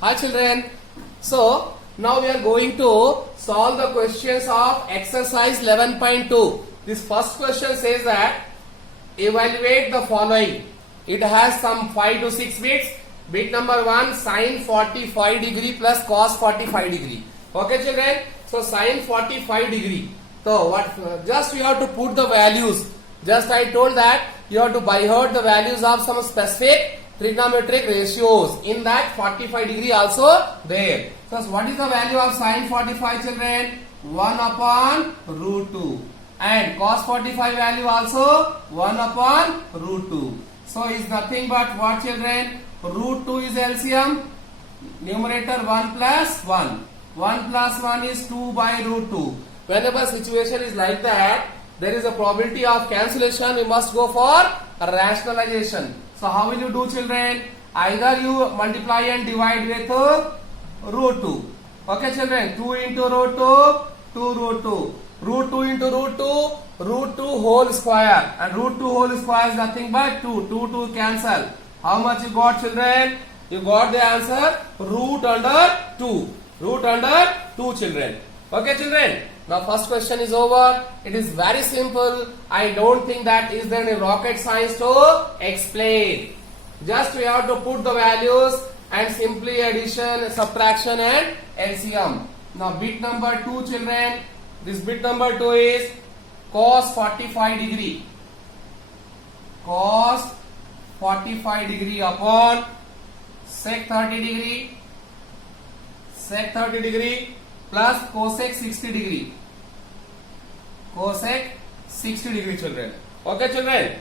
Hi children. So now we are going to solve the questions of exercise 11.2. This first question says that evaluate the following. It has some 5 to 6 bits. Bit number 1, sine 45 degree plus cos 45 degree. Okay children. So sine 45 degree. So what? Just you have to put the values. Just I told that you have to by heart the values of some specific trigonometric ratios. In that 45 degree also there. So what is the value of sine 45 children? 1 upon root 2. And cos 45 value also 1 upon root 2. So is nothing but what children? Root 2 is LCM. Numerator 1 plus 1. 1 plus 1 is 2 by root 2. Whenever situation is like that, there is a probability of cancellation. You must go for a rationalization. So how will you do children? Either you multiply and divide with root 2. Okay children, 2 into root 2, 2 root 2. Root 2 into root 2, root 2 whole square. And root 2 whole square is nothing but 2. 2 cancel. How much you got children? You got the answer root under 2. Root under 2 children. Okay children. Now first question is over. It is very simple. I don't think that is there any rocket science to explain. Just we have to put the values and simply addition, subtraction and LCM. Now bit number 2 children. This bit number 2 is cos 45 degree. Cos 45 degree upon sec 30 degree. Sec 30 degree plus cosec 60 degree. Cosec 60 degree children. Okay children.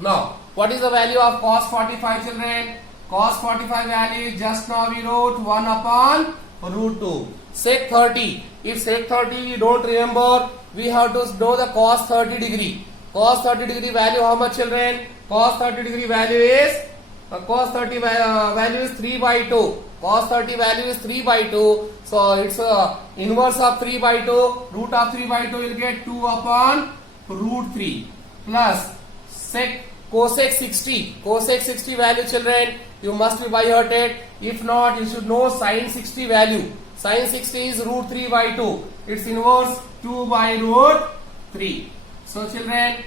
Now what is the value of cos 45 children? Cos 45 value just now we wrote 1 upon root 2. Sec 30. If sec 30 you don't remember, we have to know the cos 30 degree. Cos 30 degree value how much children? Cos 30 degree value is cos 30 value is 3 by 2. Cos 30 value is 3 by 2. So it's inverse of 3 by 2. Root of 3 by 2 will get 2 upon root 3 plus sec cosec 60. Cosec 60 value children you must be by hearted. If not you should know sin 60 value. Sin 60 is root 3 by 2. Its inverse 2 by root 3. So children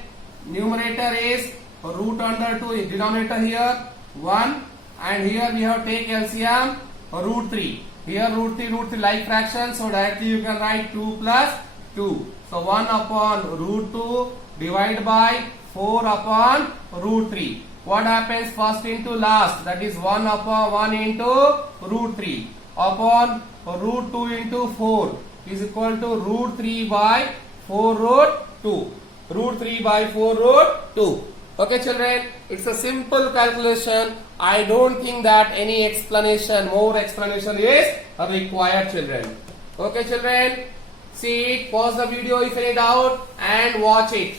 numerator is root under 2. Denominator here 1 and here we have take LCM root 3. Here root 3 like fraction. So directly you can write 2 plus 2. So 1 upon root 2 divided by 4 upon root 3. What happens first into last? That is 1 upon 1 into root 3 upon root 2 into 4 is equal to root 3 by 4 root 2. Root 3 by 4 root 2. Okay children, it's a simple calculation. I don't think that any explanation, more explanation is required children. Okay children, see it, pause the video if any doubt and watch it.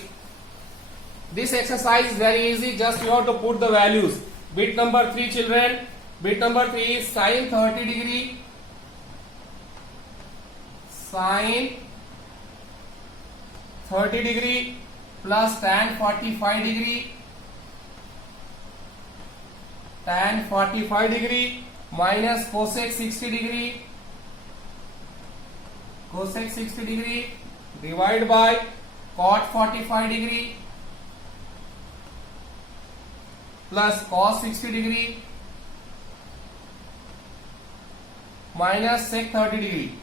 This exercise is very easy, just you have to put the values. Bit number 3 children, bit number 3 is sine 30 degree. Sine 30 degree plus tan 45 degree. Tan 45 degree minus cosec 60 degree. Cosec 60 degree divided by cot 45 degree plus cos 60 degree minus sec 30 degree.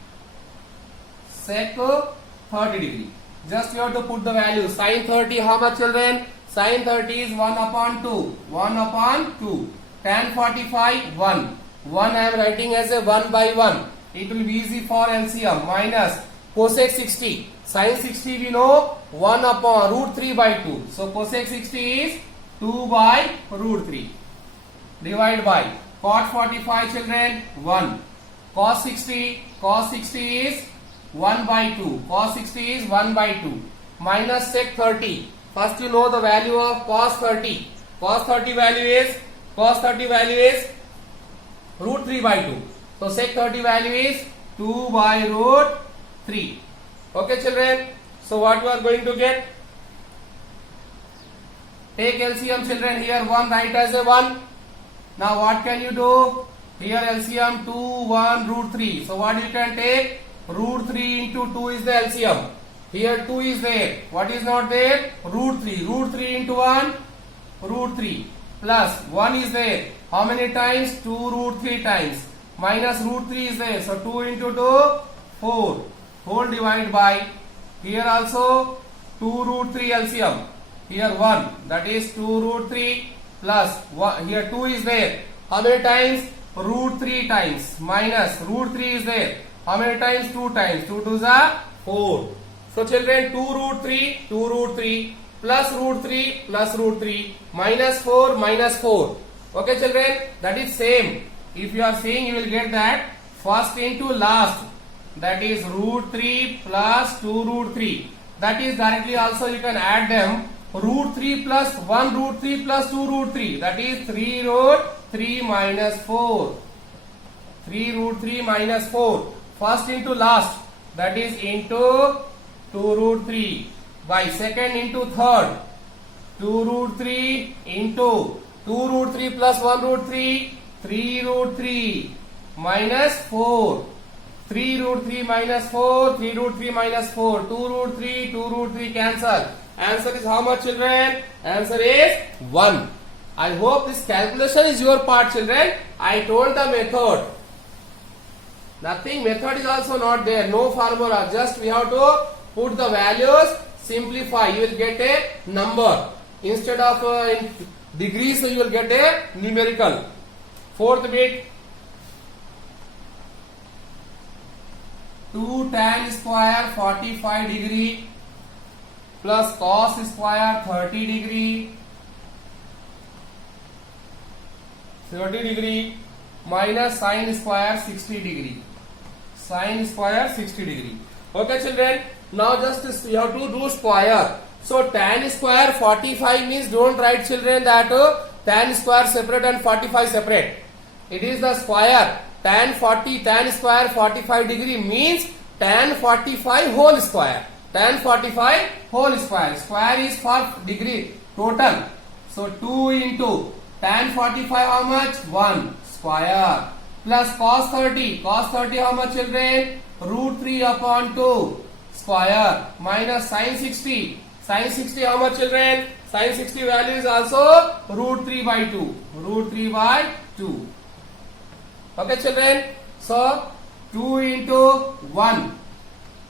Sec 30 degree. Just you have to put the value. Sin 30 how much children? Sin 30 is 1 upon 2. 1 upon 2. Tan 45 1. 1 I am writing as a 1 by 1. It will be easy for LCM minus cosec 60. Sin 60 we know 1 upon root 3 by 2. So cosec 60 is 2 by root 3. Divide by cot 45 children 1. Cos 60 is 1 by 2. Cos 60 is 1 by 2. Minus sec 30. First you know the value of cos 30. Cos 30 value is root 3 by 2. So sec 30 value is 2 by root 3. Okay children. So what you are going to get? Take LCM children, here 1 write as a 1. Now what can you do? Here LCM 2, 1, root 3. So what you can take? Root 3 into 2 is the LCM. Here 2 is there. What is not there? Root 3. Root 3 into 1? Root 3. Plus 1 is there. How many times? 2 root 3 times. Minus root 3 is there. So 2 into 2? 4. Whole divided by. Here also 2 root 3 LCM. Here 1. That is 2 root 3 plus 1. Here 2 is there. How many times? Root 3 times. Minus root 3 is there. How many times? 2 times. 2 2s are 4. So children, 2 root 3, 2 root 3 plus root 3 plus root 3 minus 4 minus 4. Okay children, that is same. If you are seeing, you will get that first into last. That is root 3 plus 2 root 3. That is directly also you can add them. Root 3 plus 1 root 3 plus 2 root 3. That is 3 root 3 minus 4. 3 root 3 minus 4. First into last. That is into 2 root 3 by second into third. 2 root 3 into 2 root 3 plus 1 root 3. 3 root 3 minus 4. 3 root 3 minus 4. 3 root 3 minus 4. 2 root 3. 2 root 3 cancel. Answer is how much children? Answer is 1. I hope this calculation is your part children. I told the method. Nothing, method is also not there. No formula. Just we have to put the values, simplify. You will get a number. Instead of in degrees, you will get a numerical. Fourth bit. 2 tan square 45 degree plus cos square 30 degree minus sin square 60 degree. Sin square 60 degree. Okay children, now just you have to do square. So tan square 45 means don't write children that tan square separate and 45 separate. It is the square. Tan square 45 degree means tan 45 whole square. Tan 45 whole square. Square is for degree total. So 2 into tan 45 how much? 1 square plus cos 30. Cos 30 how much children? Root 3 upon 2 square minus sin 60. Sin 60 how much children? Sin 60 value is also root 3 by 2. Root 3 by 2. Okay children. So 2 into 1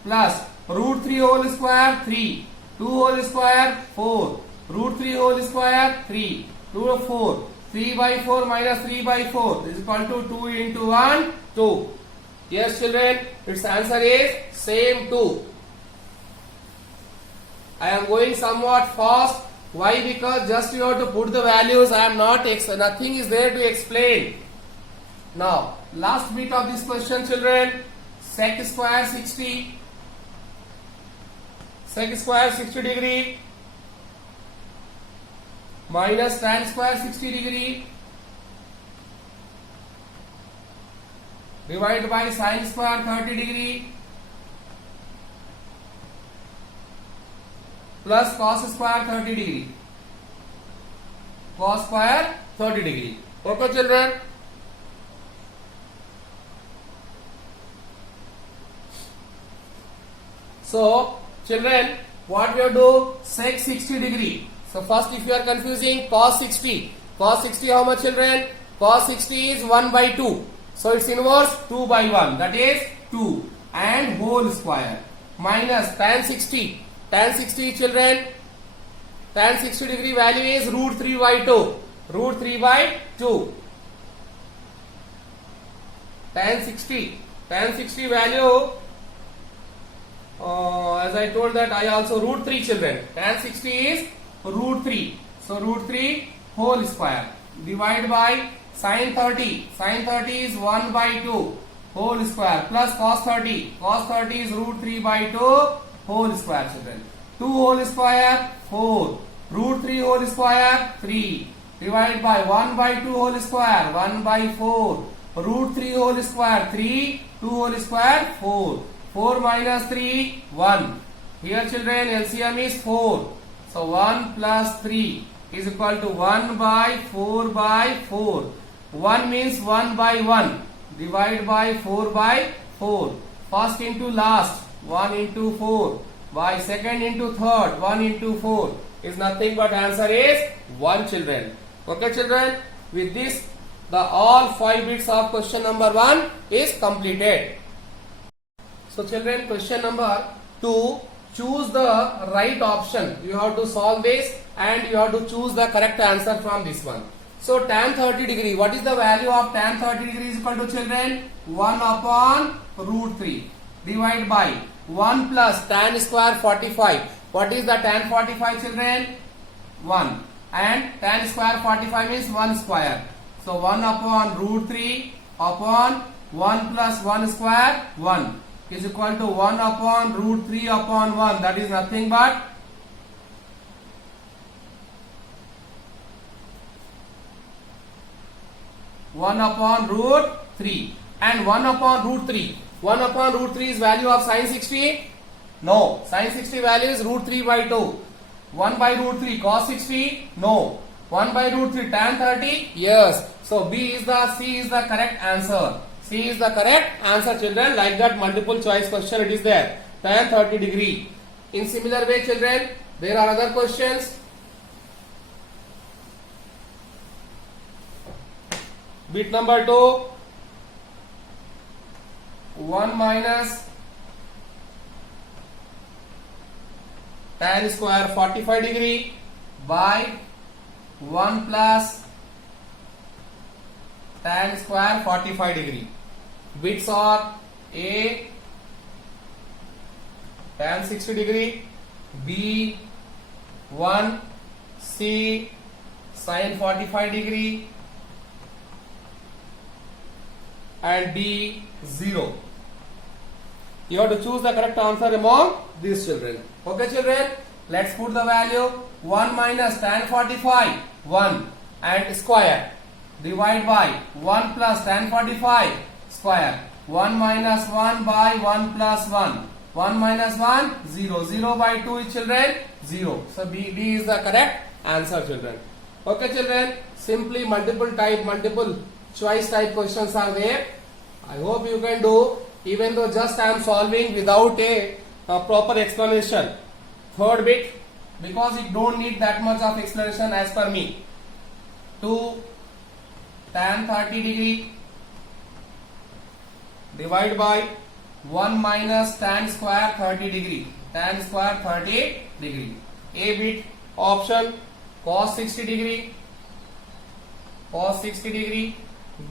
plus root 3 whole square 3. 2 whole square 4. Root 3 whole square 3. 2 of 4. 3 by 4 minus 3 by 4 is equal to 2 into 1 2. Yes children, its answer is same 2. I am going somewhat fast. Why? Because just you have to put the values. I am not nothing is there to explain. Now last bit of this question children. Sec square 60. Sec square 60 degree minus tan square 60 degree divided by sin square 30 degree plus cos square 30 degree. Cos square 30 degree. Okay children. So children, what we have to do? Sec 60 degree. So first if you are confusing cos 60. Cos 60 how much children? Cos 60 is 1 by 2. So its inverse 2 by 1. That is 2 and whole square minus tan 60. Tan 60 children. Tan 60 degree value is root 3 by 2. Root 3 by 2. Tan 60. Tan 60 value as I told that I also root 3 children. Tan 60 is root 3. So root 3 whole square. Divide by sin 30. Sin 30 is 1 by 2 whole square plus cos 30. Cos 30 is root 3 by 2 whole square children. 2 whole square 4. Root 3 whole square 3. Divide by 1 by 2 whole square 1 by 4. Root 3 whole square 3. 2 whole square 4. 4 minus 3 1. Here children LCM is 4. So 1 plus 3 is equal to 1 by 4 by 4. 1 means 1 by 1. Divide by 4 by 4. First into last, 1 into 4. By second into third, 1 into 4. Is nothing but answer is 1, children. Okay, children. With this, the all 5 bits of question number 1 is completed. So, children, question number 2. Choose the right option. You have to solve this and you have to choose the correct answer from this one. So, tan 30 degree. What is the value of tan 30 degree is equal to, children? 1 upon root 3. Divide by 1 plus tan square 45. What is the tan 45, children? 1. And tan square 45 means 1 square. So 1 upon root 3 upon 1 plus 1 square 1 is equal to 1 upon root 3 upon 1. That is nothing but 1 upon root 3. And 1 upon root 3. 1 upon root 3 is value of sin 60? No. Sin 60 value is root 3 by 2. 1 by root 3 cos 60? No. 1 by root 3 tan 30? Yes. So C is the correct answer. C is the correct answer, children. Like that multiple choice question it is there. Tan 30 degree. In similar way, children, there are other questions. Bit number 2. 1 minus tan square 45 degree by 1 plus tan square 45 degree. Bits are A tan 60 degree, B 1, C sin 45 degree, and D 0. You have to choose the correct answer among these children. Okay, children, let's put the value. 1 minus tan 45, 1 and square. Divide by 1 plus tan 45 square. 1 minus 1 by 1 plus 1. 1 minus 1, 0. 0 by 2 is, children, 0. So D is the correct answer, children. Okay, children, simply multiple choice type questions are there. I hope you can do, even though just I am solving without a proper explanation. Third bit, because it don't need that much of explanation as per me. 2 tan 30 degree divide by 1 minus tan square 30 degree. Tan square 30 degree. A bit option cos 60 degree. Cos 60 degree.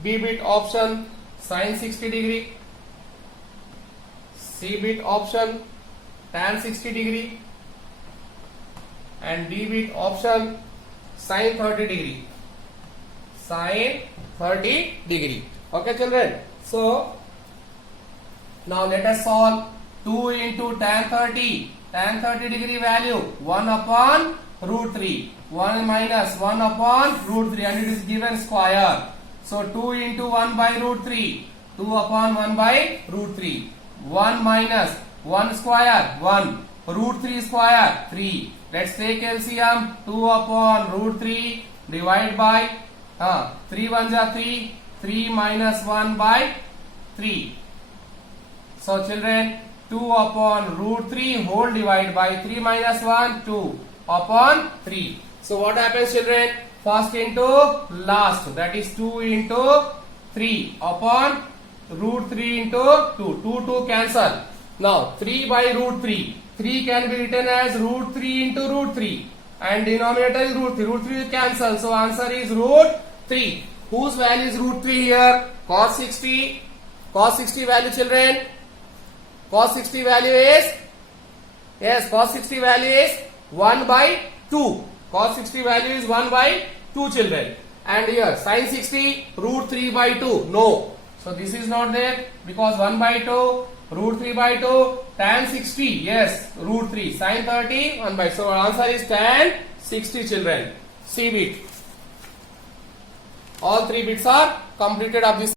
B bit option sin 60 degree. C bit option tan 60 degree. And D bit option sin 30 degree. Sin 30 degree. Okay, children. So now let us solve 2 into tan 30. Tan 30 degree value 1 upon root 3. 1 minus 1 upon root 3 and it is given square. So 2 into 1 by root 3. 2 upon 1 by root 3. 1 minus 1 square 1. Root 3 square 3. Let's take LCM. 2 upon root 3 divide by 3 1 ja 3. 3 minus 1 by 3. So children, 2 upon root 3 whole divide by 3 minus 1, 2 upon 3. So what happens, children? First into last, that is 2 into 3 upon root 3 into 2. 2 cancel. Now 3 by root 3. 3 can be written as root 3 into root 3 and denominator is root 3. Root 3 will cancel. So answer is root 3. Whose value is root 3 here? Cos 60. Cos 60 value, children. Cos 60 value is, yes, cos 60 value is 1 by 2. Cos 60 value is 1 by 2, children. And here sin 60 root 3 by 2. No. So this is not there because 1 by 2 root 3 by 2 tan 60. Yes, root 3 sin 30 1 by. So answer is tan 60, children. C bit. All 3 bits are completed of this.